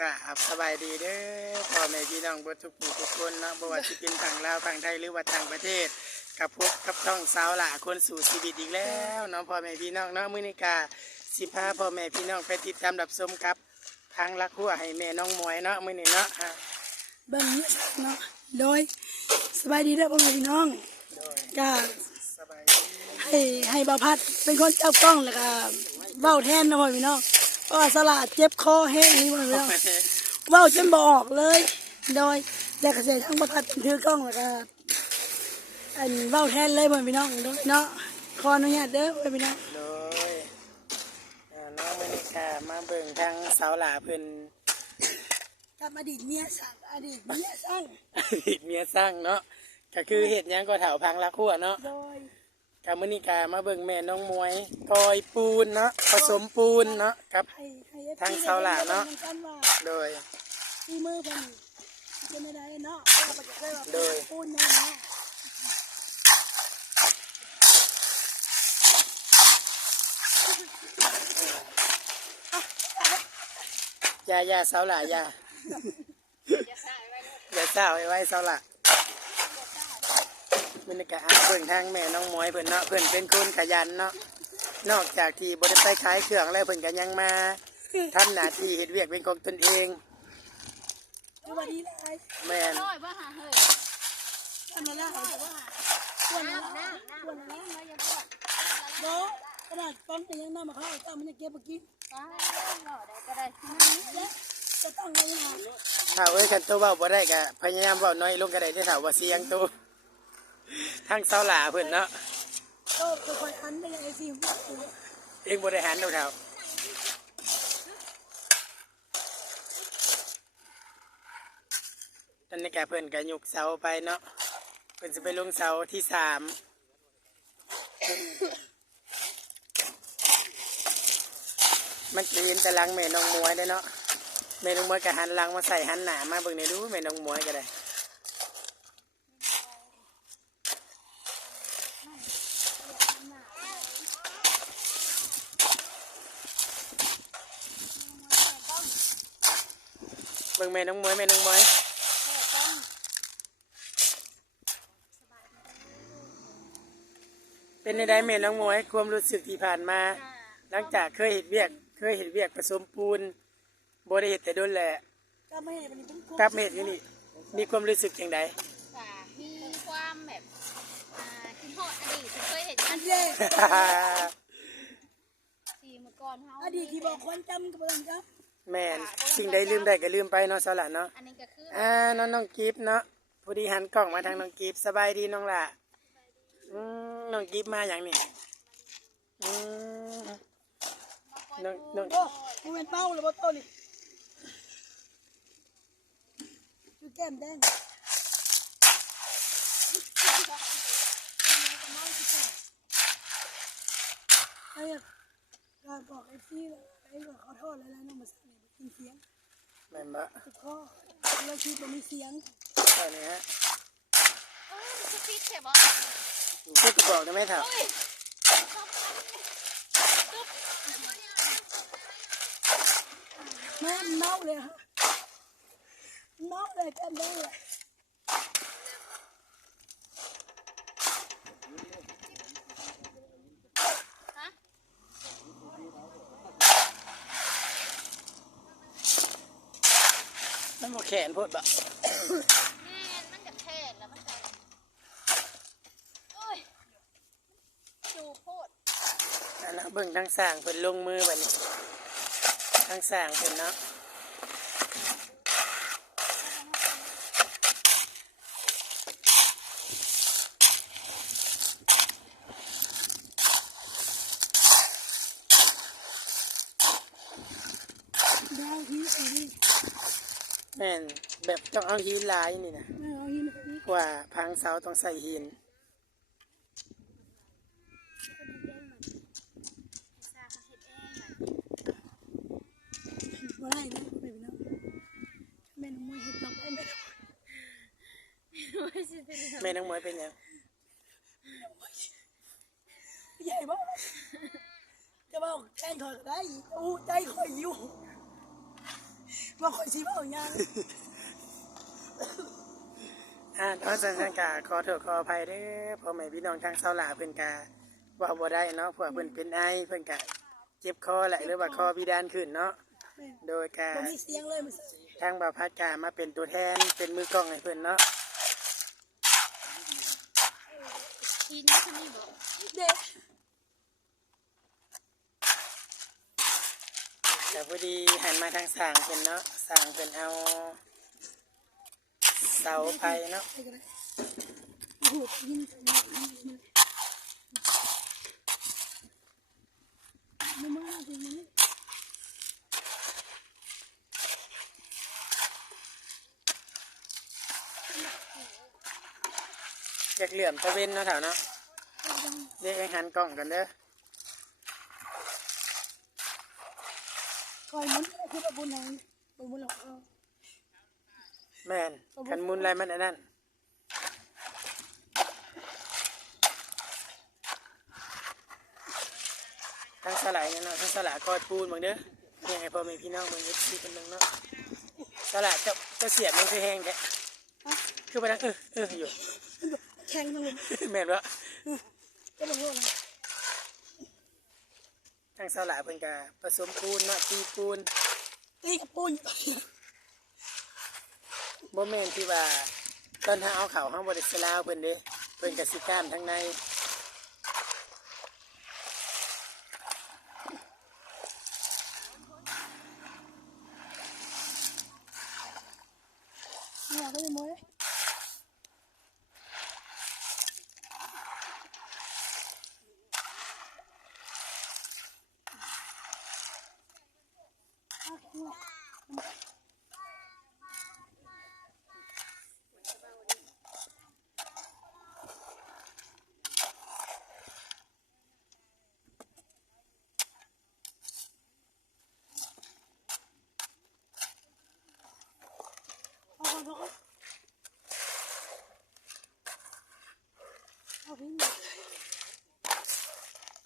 กราบสบายดีเด้อพ่อแม่พี่น้องเบ่ทุกผู้ทุกคนเนาะบ่ว่าสิเป็นฝั่งลาวฝั่งไทยหรือว่าต่างประเทศกับพวกกับช่องสาวหล่าคนสู่ชีวิตอีกแล้วเนาะพ่อแม่พี่น้องเนาะมื้อนี้กาสิพาพ่อแม่พี่น้องไปติดตามรับชมกับทางลักหัวให้แม่น้องหมวยเนาะมื้อนี้เนาะอะเบิ่งเนี่ยเนาะโดยสบายดีเด้อพ่อแม่พี่น้องโดยก็สบายดีให้ให้บ่าวพัดเป็นคนจับกล้องแล้วก็เว้าแทนนะพ่อแม่พี่น้อง เพราะว่าสลาดเจ็บคอแห้งนี่พ่อแม่พี่น้องเว้าจนบ่ออกเลย โดยแต่ก็ใช้ทั้งบ่าวพัดถือกล้องแล้วก็อันเว้าแทนเลยพ่อแม่พี่น้องโดยเนาะขออนุญาตเด้อพ่อแม่พี่น้องโดยอ่าน้องมื้อนี้กามาเบิ่งทางสาวหล่าเพิ่นกับอดีตเมียสั่งอดีตเมียสั่งเมียสร้างเนาะก็คือเฮ็ดหยังก็แถวพังลักหัวเนาะโดย กามื้อนี้กามาเบิ่งแม่น้องมวยกอยปูนเนาะผสมปูนเนาะครับ ให้ให้ทางเสาหลักเนาะกันว่าโดย ที่มือเพิ่นเป็นอะไรเนาะเอาไปเก็บไว้ว่าโดยปูนเนาะเนาะอย่าอย่าเสาหล่ะอย่าอย่าเศร้าไว้ไว้เสาหล่ะมื้อนี้กาเบิ่งทางแม่น้องมวยเพิ่นเนาะเพิ่นเป็นคนขยันเนาะนอกจากที่บ่ได้ไปขายเครื่องแล้วเพิ่นก็ยังมาทำหน้าที่เฮ็ดเวียกเป็นของตนเองสวัสดีเลยแม่นร้อยว่าหาเฮ้ยทำมาแล้วร้อยว่าหาควรน้ำแล้วน้ำน้ำน้ำน้ำน้ำอย่าพูดเนาะขนาดป้องยังน้ำมาเข้าตามมันจะเก็บเมื่อกี้ก็ได้ก็ได้และจะต้องเลยนะถ้าเอ้ยคันตัวเว้าบ่ได้ก็พยายามเว้าน้อยลงก็ได้เด้อถ้าว่าเสียงตัว ทางเสาหล่ะเพิ่นเนาะก็ค่อยๆหันไปยังไอ้สิเองบริหารเท่าๆตอนนี้แกเพิ่นก็ยกเสาไปเนาะเพิ่นจะไปลงเสาที่สามมันจะเห็นแต่หลังแม่น้องมวยได้อเนาะแม่น้องมวยก็หันหลังมาใส่หันหน้ามาเบิ่งในอยดูแม่น้องมวยก็ได้ งแม่น้องมวยแม่น้องมวยเป็นในใดแม่น้องมวยความรู้สึกที่ผ่านมา หลังจากเคยเห็นเวียก เคยเห็นเวียกผสมปูนบ่ได้เห็นแต่โดนแหละก็ไม่เห็นมันเป็นกลับมาเห็นอยู่นี่มีความรู้สึกอย่างไรว่ามีความแบบคิดฮอดอดีตเคยเห็นอัมันนเย่สีเมื่อก่อนเฮาอดีตที่บอกคนจำกับเพื่อนครับ แม่นสิ่งใดลืมได้ก็ลืมไปเนาะสละเนาะอันนี้ก็คืออ่าน้องน้องกิฟเนาะพอดีหันกล้องมาทางน้องกิฟสบายดีน้องล่ะอืมน้องกิฟมาอย่างนี้อืมน้องน้องโอ้มันเป็นเป้าหรือว่าโตนี่ดูแก้มแดงไอ้ก็บอกไอ้พี่ไอ้ก็ขอโทษแล้วนะน้องมาสั่งกินเสียงแม่นบะทุกข้อเราคิดว่ามีเสียงตอนนี้ฮะเอ้ยสปิดใช่บ่พูดกระบอกได้ไหมเถ่าเฮ้ยแม่เน่าเลยฮะเน่าเลยแก้มแดงเลย มันบอกแขนพูดบะแม่นมันจะแทนแล้วมันจะโอ้ยจูโพดอันนั้นเบิ่งทางสร้างเพิ่นลงมือบัดนี้ทางสร้างเพิ่นเนาะ ดาวที่ไอ้นี่ แม่นแบบ ต้องเอาหินหลายนี่นะกว่าพังเสาต้องใส่หินซาเขาเฮ็ดเองน่ะได้นะเป็นแม่น้องมวยเห็ดต่อไปแม่น้องไม่ใช่เป็นแม่น้องมวยเป็นยังใหญ่บ้าจะบอกแทงถอดได้อู้ใจคอยอยู่ว่าคอยสิเว้าหยัง อ่าตอนสันสังกาขอโทษขออภัยเด้อพ่อแม่พี่น้องทางเสาหลาเพิ่นกาว่าบ่ได้เนาะเพราะว่าเพิ่อนเป็นไอเพิ่อนกะเจ็บคอแหละหรือว่าคอพิดานขึ้นเนาะโดยกาบ่มีเสียงเลยมันทางบาพัดกามาเป็นตัวแทนเป็นมือกล้องให้เพิ่อนเนาะกินนี่คือนี่บอกเด็กแต่พอดีหันมาทางสางเพิ่นเนาะสางเพิ่นเอา เสาไฟเนาะเลยโอ้โหยินดีมันมากเหลื่อมตะเวนเนาะแถวเนาะเรียกห้หันกล้องกันเด้อคอยมุนคือว่าบุญไหนบุญบุญหรอกเออ แม่นคันมุนอะไรมันอันนั้นทั้งสลายเนี่ยเนาะทั้งสลายกอยปูนบางเด้อเนี่ยให้พ่อแม่พี่น้องเบางเอฟซีเป็นเบิ่งเนาะสลายจะจะเสียบมันคือแห้งแกคือไปนั่งเออเอออยู่แข่งทั้งหมดแม่นวะก็บอกว่าอะไรทั้งสลายเพิ่นก็ผสมปูนเนาะตีปูนตีกับปูน บ่แม่นที่ว่าตอนถ้าเอาเขาห้องบริสลาวเพิ่นเด้เพิ่นก็สิกล้ามทั้งในเนี่ยก็เลยมวยเอาเอาเอาเอาพี่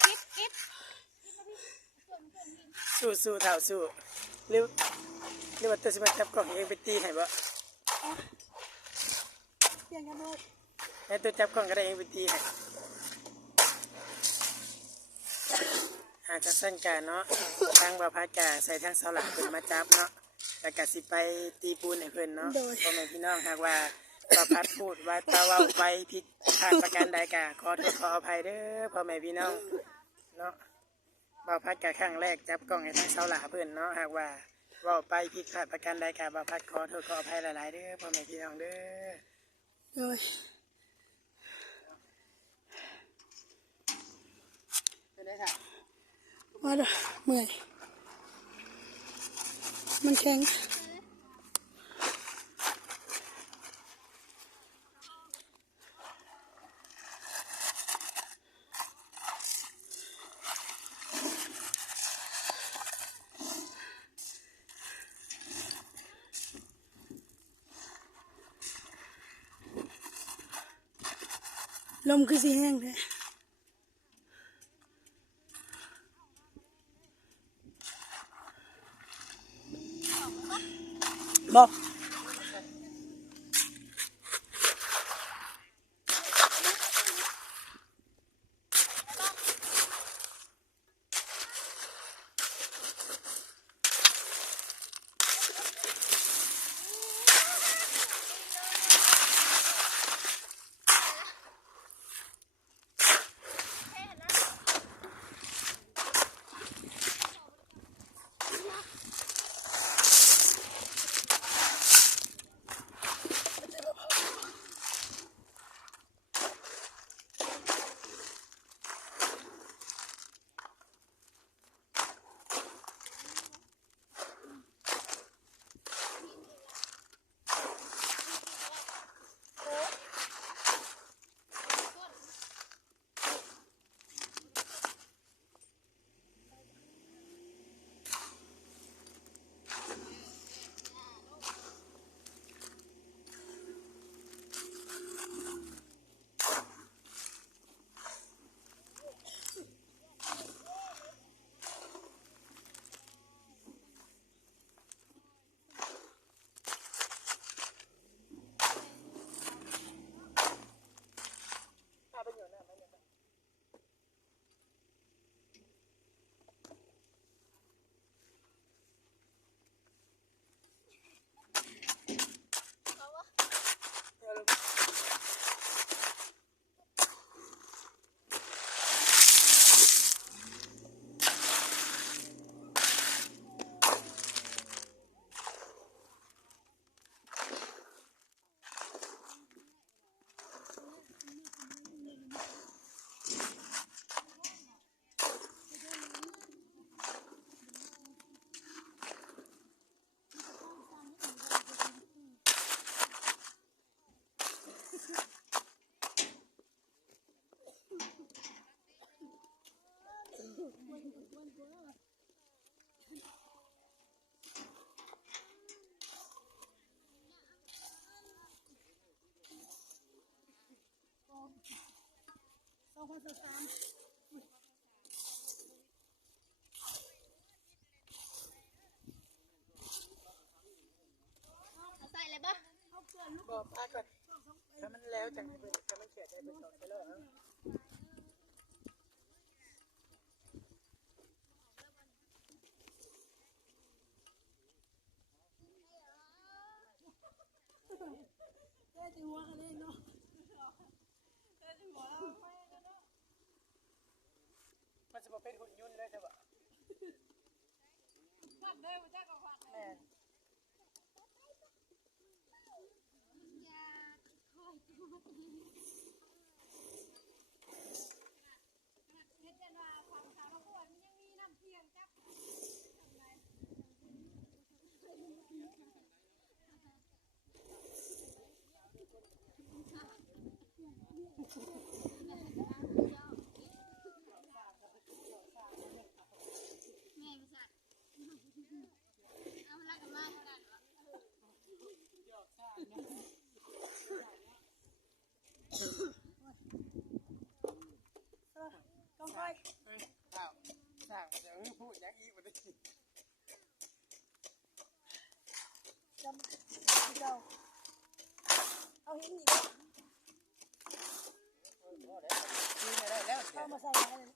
กิ๊บกิ๊บ สู้สู้เท่าสู้หรือหรือว่าตัวสิมาจับกล้องเองไปตีให้บ่เปลี่ยนกันเลยให้ตัวจับกล้องก็ได้เองไปตีให้อาจจะสั้นการเนาะทางบ่าวพัดกาใส่ทางเสาหลักเพิ่นมาจับเนาะแล้วก็สิไปตีปูนให้เพิ่นเนาะพ่อแม่พี่น้องหากว่าบ่าวพัดพูดว่าตาเว้าไปผิดพลาดประการใดกาขอโทษขออภัยเด้อพ่อแม่พี่น้องเนาะ บ่าพัดกะครั้งแรกจับกล้องให้ทั้งเสาหลาเพื่อนเนาะหากว่าว่าไปผิดพลาดประการใดกะบ่าพัดขอโทษขออภัยหลายๆเด้อพ่อแม่พี่น้องเด้อด้วยมาเด้อเมื่อยมันแข็ง ลมคือสีแห้งเลยบอก ข้อสาม เอาใส่เลยปะ เขาเกินลูก บอกป้าก่อนถ้ามันแล้วจังเพิ่นถ้ามันเขียนได้เพิ่นสอนไปแล้วเอา เต้ตีหัวกันเองเนาะ มันจะมา เป็นหุ่นยุ่นเลยใช่ปะแม่นอย่าคอยดูเฮ็ดกันว่าความขาวทั้งปวดมันยังมีน้ำเทียมจับทำไร แม่ไม่สักเอาละกันมากัน เอ อต้องไปเอ้ยอ้าวสร้างเดี๋ยวพูดอย่างอีกบ่ได้จำเราเอาหินอีกนี่ไม่ได้แล้วเอามาใส่ไว้เลย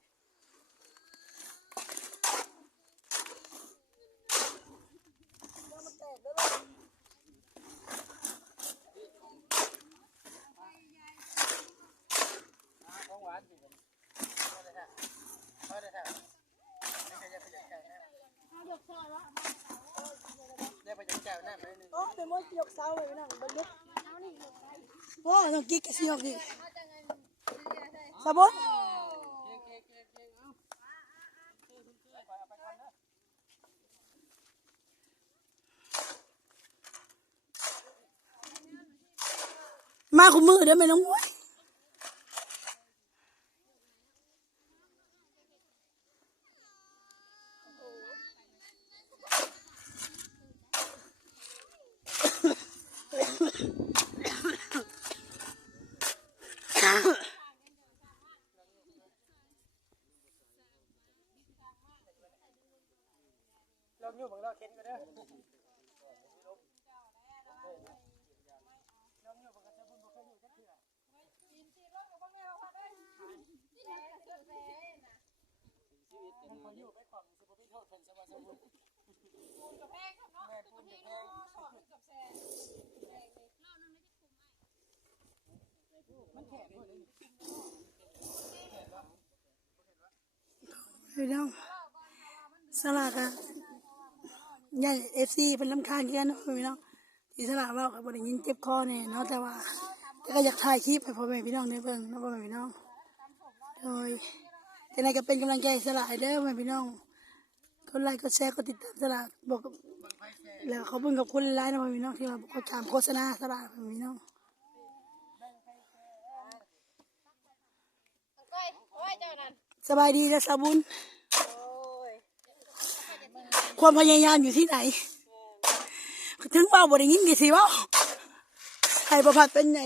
เดี๋ยวมันแตกแล้วลูกของหวานสิ ผมพอได้ค่ะพอได้ค่ะไม่เคยจะไปจัดการนะเอาหยกซอยวะได้ไปจัดการน้ำหน่อยหนึงโอ้เป็นมดยกเสาเลยนั่งบนลึกเอานี่หยกไปโอ้ต้องกิ๊กสียกดิเอาจังเงินเรียใส่สะบุนเก่งเก่งเก่งเก่งเอาเก่งคุณเก่งเอาไปก่อนนะมาคุมมือได้ไหมน้องมวย ลองอยู่บังเราเข็นก็เด้อลองอยู่บังกระเจ้าบุญบ่เคยอยู่จักเทื่อ กินตีรถกับพ่อแม่พ่อได้ที่ไหนกับเสือแซ่น่ะ มันบ่อยู่ไปของสิบ่มีโทษเพิ่นสบายสบุญ ปูนกับแพงครับเนาะ แม่พูดอยู่แพงสอนกับแซ่แพงเลยรอบนึงไม่ได้คุ้มไหมมันแข็งด้วยนี่พี่น้สลากอะ ใหญ่เอฟซีเป็นลำคาญกันเนาะพี่น้องที่สลากเราก็บ่ได้ยินเจ็บคอเนี่ยเนาะแต่ว่าแต่ก็อยากถ่ายคลิปให้พ่อแม่พี่น้องได้เบิ่งเนาะพ่อแม่พี่น้องโดยแต่ไหนก็เป็นกำลังใจให้สลากให้เด้อพ่อแม่พี่น้องกดไลค์กดแชร์กดติดตามสลากบอกกับแล้วเขาเบิ่งกับคุณไลน์นะพ่อแม่พี่น้องที่ว่าบอกตามโฆษณาสลากพ่อแม่พี่น้องก้อยโอ้ยเจ้านั่นสบายดีนะสาบุญโอ้ย ความพยายามอยู่ที่ไหน ถึงเว่าบริยินกี่สิเว่าใครประพัดเป็นไง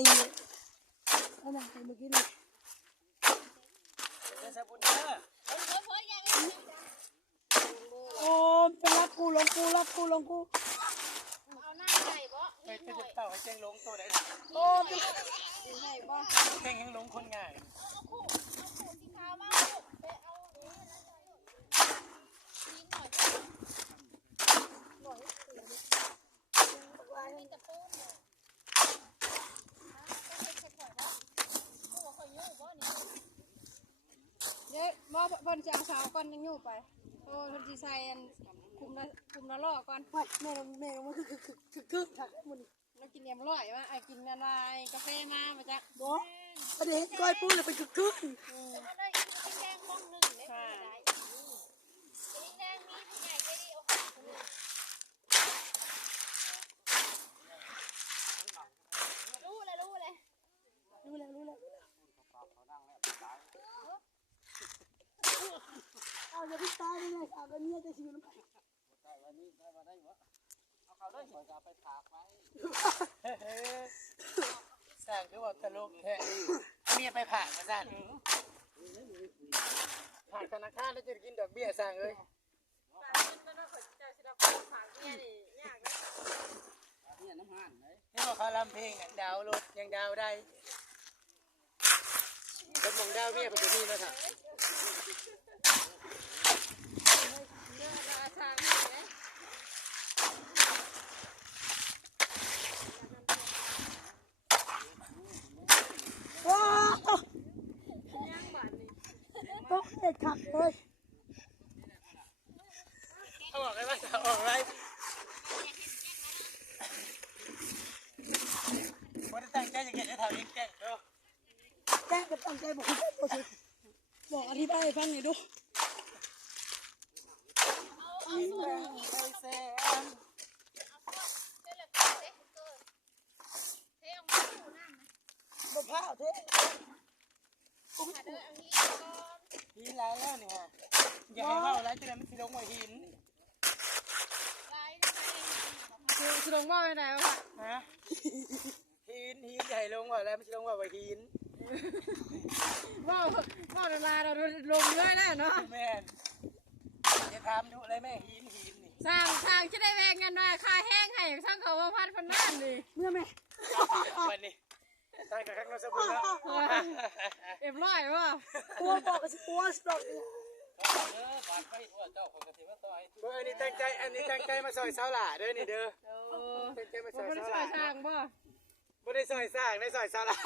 ขนาดไหนเมื่อกี้นี่เด้อสบุญเด้อเพิ่นเพิ่นเพิ่นยังไงโอ้เป็นรักกูหลงกูรักกูหลงกูเอาหน้าใส่บ่ไปไปจะเต่าให้เจ้งลงตัวได้โอ้เป็นใส่บ่เจ้งยังลงคนง่ายเอาคู่เอาคู่สีขาวมาลูกไปเอาหนูให้แล้วใส่ลูกกินหน่อยก็หน่อยมีแต่ปูนเนี่ยฮะต้องเฮ็ดเฮ็ดข่อยบ่กูว่าข่อยอยู่บ่นี่ เดี๋ยว บ่เพิ่นจะเอาสาวก่อนยังอยู่ไปโอ้คนจีใส่อันคุมละคุมละล่อก่อนไม่แม่แม่มันคือคือคือคือถักมันเรากินยำร้อยว่าไอ้กินอะไรกาแฟมามาจากบอกประเด็นก้อยปูเลยเป็นคือคือ มันได้อีกแดงบ้องหนึงเด้ไม่ได้อีกแดงมีผู้ใหญ่ใจดีเอาของคนอื่นรู้เลยรู้เลย รู้แล้วรู้แล้ว เอาอย่าพี่ตายเลยสาวกันเนี่ยจะชิวน้ำไปสร้างคือว่าตลกแท้เมียไปผ่านมาสั่นผ่านธนาคารแล้วจะกินดอกเบี้ยสั่งเลยนี่บอกเขาลำเพลงดาวรถยังดาวได้รถมองดาวเบี้ยปัจจุบันะครัว้าว ต้องเด็ดขับเลยเอาออกเลยว่าจะออกไรวันตั้งใจจะเก็บจะทำยิ่งแจ้งเนาะแจ้งกับตั้งใจบอกให้บอกอธิบายให้ฟังหน่อยดู กินแป้งไปแซม เดี๋ยวเหลือเกินเอ๊ะเกินเทออกมาดูน้ำนะ บอกผ้าเท่ หาเด้อเอานี้ก่อน หินลายแล้วเนี่ยอย่าให้เมาแล้วจะได้ไม่สิลงมาหิน ลายนี่ไปเอง คือสิลงว่าไม่ได้วะ ฮะหินหินใหญ่ลงว่าแล้วไม่สิลงว่าว่าหินว่าว่าเวลาเราลงเยอะแล้วเนาะแม่นจะทำดูอะไรแม่หินหินนี่สร้างสร้างจะได้แวงเงินได้ค่าแห้งให้สร้างเขาว่าพันพันนั่นนี่เมื่อไหมวันนี้ตั้งแต่ครั้งเราสบุนแล้วเอ็มร้อยว่ะตัวบอกกับตัวสตอก เบอร์นี่ตั้งใจ อันนี้ตั้งใจมาซอยเสาหล่าเด้อนี่เด้อตั้งใจมาซมัอนยไม่ได้เสาหใส่ล่าช่างบ่ไม่ได้ซอยสร้างได้ซอยเสาหล่า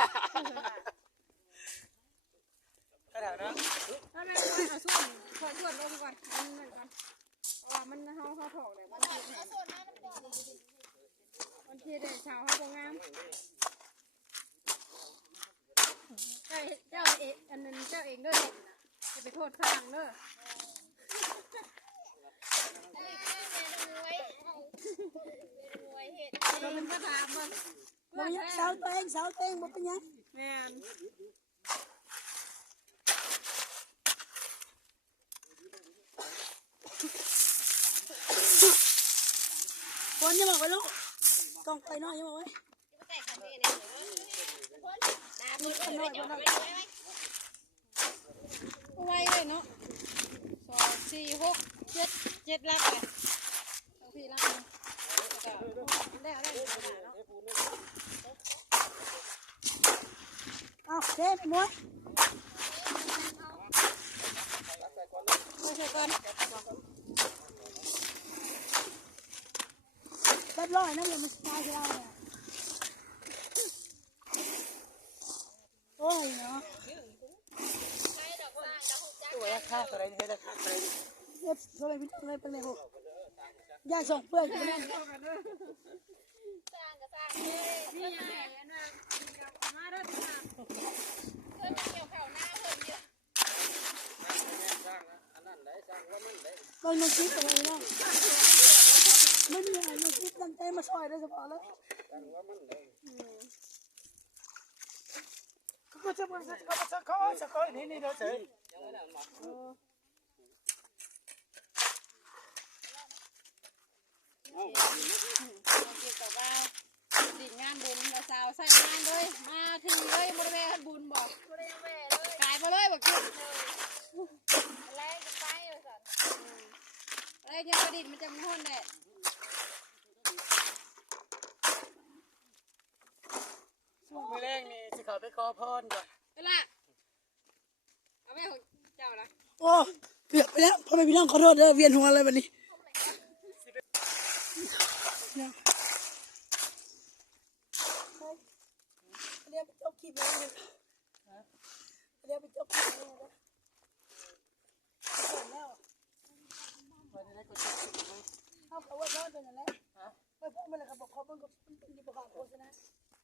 ก็ถามนะถ้าแม่เอาส่วนขอส่วนลงก่อนมันนั่นก่อนเพราะว่ามันเฮาเขาถอกเลยมันเทียเอาส่วนนั้นก่อนมันเทียได้ชาวเขาบ่งามเจ้าเจ้าเองอันนั้นเจ้าเองเด้อ จะไปโทษสร้างเด้อไอ้แม่แม่ดูไว้ดูไว้เห็ดเราเป็นก็ถามมันบอกยังสาวตัวเองสาวตัวเองบอกเป็นยังแม่นคนยังบอกไว้ลูกกองไฟน้อยยังบอกไว้จะแต่งกันเนี่ยคนหน้าคนก็เลย ไว้เลยเนาะสองสี่หกเจ็ดเจ็ดลักเลยสองสี่ลักเลยแล้วแล้วแล้เนาะอ้าวเจ็ดมวย ไม่ใช่ก่อน เรียบร้อยนะเดี๋ยวมันตายเราเนี่ยโอ้ยเนาะ ใช้ดอกสร้างดอกหูจัก ตัวราคาตัวไหนนี่ราคาตัวไหน เอฟโซเลยพี่เลยไปเลยพวกยาส่งเพื่อกันนั่นสร้างก็สร้างเลยนี่ยังไงนะมาเด้อที่มาเพิ่นเกี่ยวข่าวหน้าเพิ่นเยอะลองน้องคิดเอาไว้เนาะไม่มีอะไรน้องคิดตั้งใจมาซอยได้เฉพาะแล้วก็จะมาสักก็มาสักข้อสักข้อนี่นี่เด้เสย เกี่ยวกับว่าดินงานบุญเราสาวใส่งานเลยมาทีเลยบริเวณบุญบอกบ่ได้ยังแม่เลยกายมาเลยบอกจุดแรงจะไปเลยสันอะไรเงี้ยดินมันจะมันห้นแหละมือแรกนี่สิเขาไปขอพรก่อนเวลาเอาไปของเจ้านะโอ้เกือบไปแล้วพ่อแม่พี่น้องขอโทษเด้อเวียนหัวเลยวันนี้เรียกไปจบคลิปเลยเรียกไปจบคลิปเลยนะแล้ว วันนี้ก็จะสิบ เอาเขาว่าเขาเป็นอะไรไปพูดมาเลยครับบอกเขาเป็นกับเป็นดีประกอบโฆษณา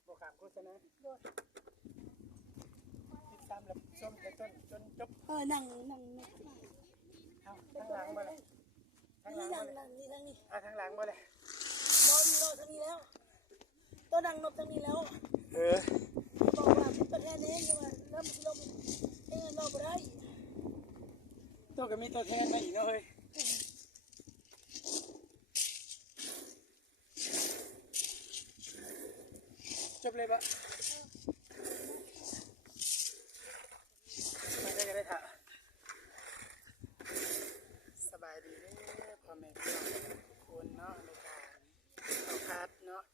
บอกขามโฆษณาติดตามรับชมแต่ต้นจนจบ เอนั่งนั่งนั่งเอาทั้งหลังมาเลยทั้งหลันี่งนั่มางเลยนั่งนี่นั่งนี่เอาทั้งหลังมาเลยนอนนอนทางนี้แล้วตัวนั่งนอนทางนี้แล้วเออบอกว่าเป็นประเทศนี้ยังไงเริ่มลงเองเราไม่ได้ตัวก็มีตัวแทนมาอีกเนาะเฮ้ยจบเลยปะ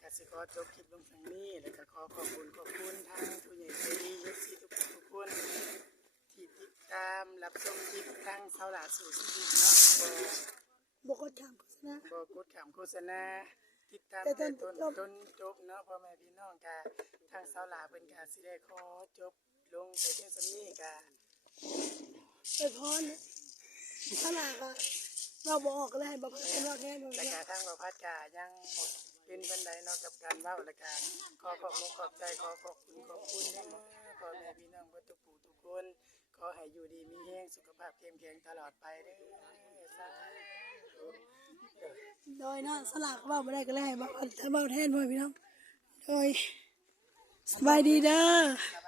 กสิขอจบคลิปลงทางนี้ แล้วก็ขอขอบคุณขอบคุณทางผู้ใหญ่ใจดีเอฟซีทุกคนทุกคนที่ติดตามรับชมคลิปทางเสาหลาสู่ชีวิตเนาะบ่บกดถามโฆษณาบอกกดขามโฆษณาติดตามแต่ต้แต่นต้นจบต้นจบเนาะพ่อแม่พี่น้องกาทางสาวหลาเป็นกาสิได้ขอจบลงไปเพียงสำนี้กาไปพรเนี่ยสลากอะเราบออกเลยให้บอพัดเป็นว่าแทนบ่และแม่กาทางประพัดกายัง เป็นบันไดเนาะกับการเว้าและกาขอขอบคุณขอบใจขอขอบคุณขอบคุณขอพ่อแม่พี่น้องเบ่ทุกผู้ทุกคน ขอให้อยู่ดีมีแรงสุขภาพเข้มแข็งตลอดไปเด้อสาธุโดยเนาะสลากว่าไม่ได้ก็เลยให้บอพัดถ้าบอแทนพ่อพี่น้องโดยสบายดีเด้อ